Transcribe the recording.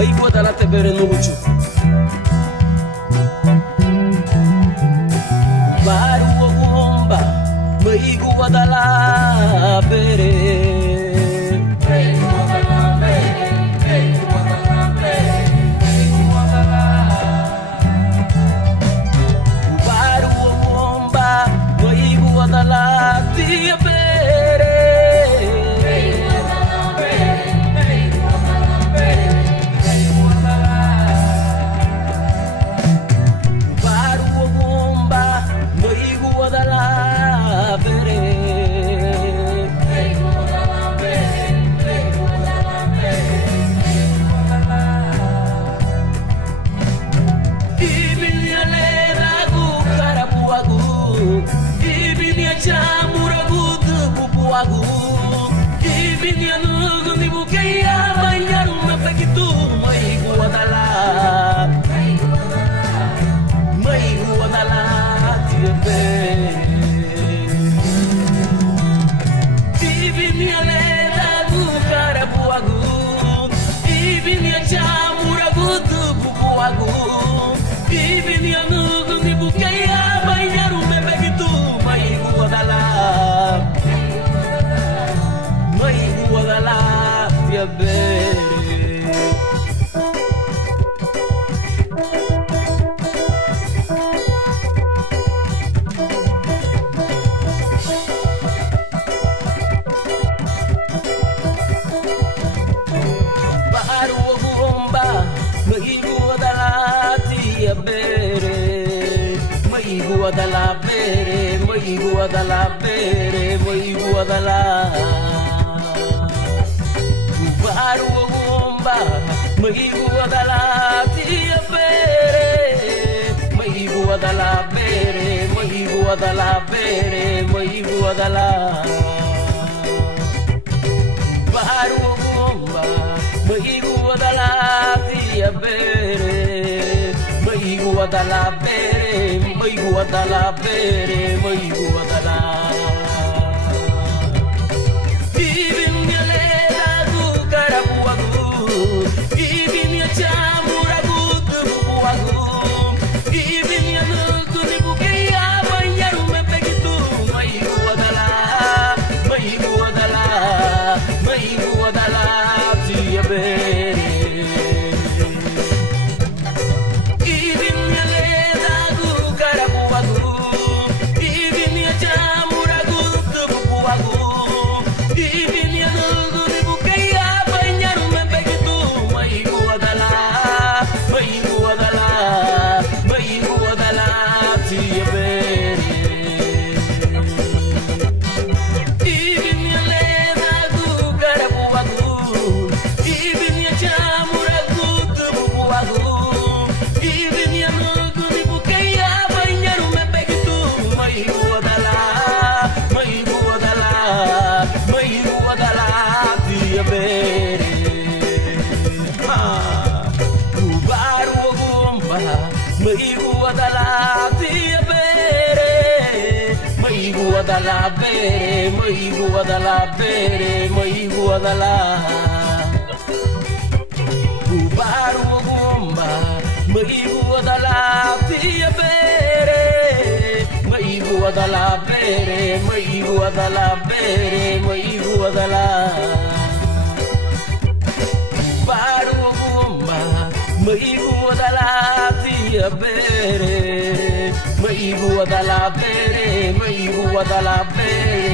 maigua dala te bere nuchu baru bomba maigua dala bere baru bomba maigua dala tia bere maigua dala bere maigua dala baru bomba maigua dala tia bere maigua dala bere maigua dala bere maigua dala baru bomba maigua dala tia bere maigua dala bere maigua dala bere maigua dala ibin ya leda gu karapuagu ibin ya chamuragu tubuagu ibin ya nuku ni bukeya banyaru me pegitu maigua dala maigua dala tia bere maigua dala bere maigua dala bere maigua dala baru bomba maigua dala tia bere maigua dala bere maigua dala bere maigua dala baru bomba maigua dala tia bere maigua dala bere maigua dala bere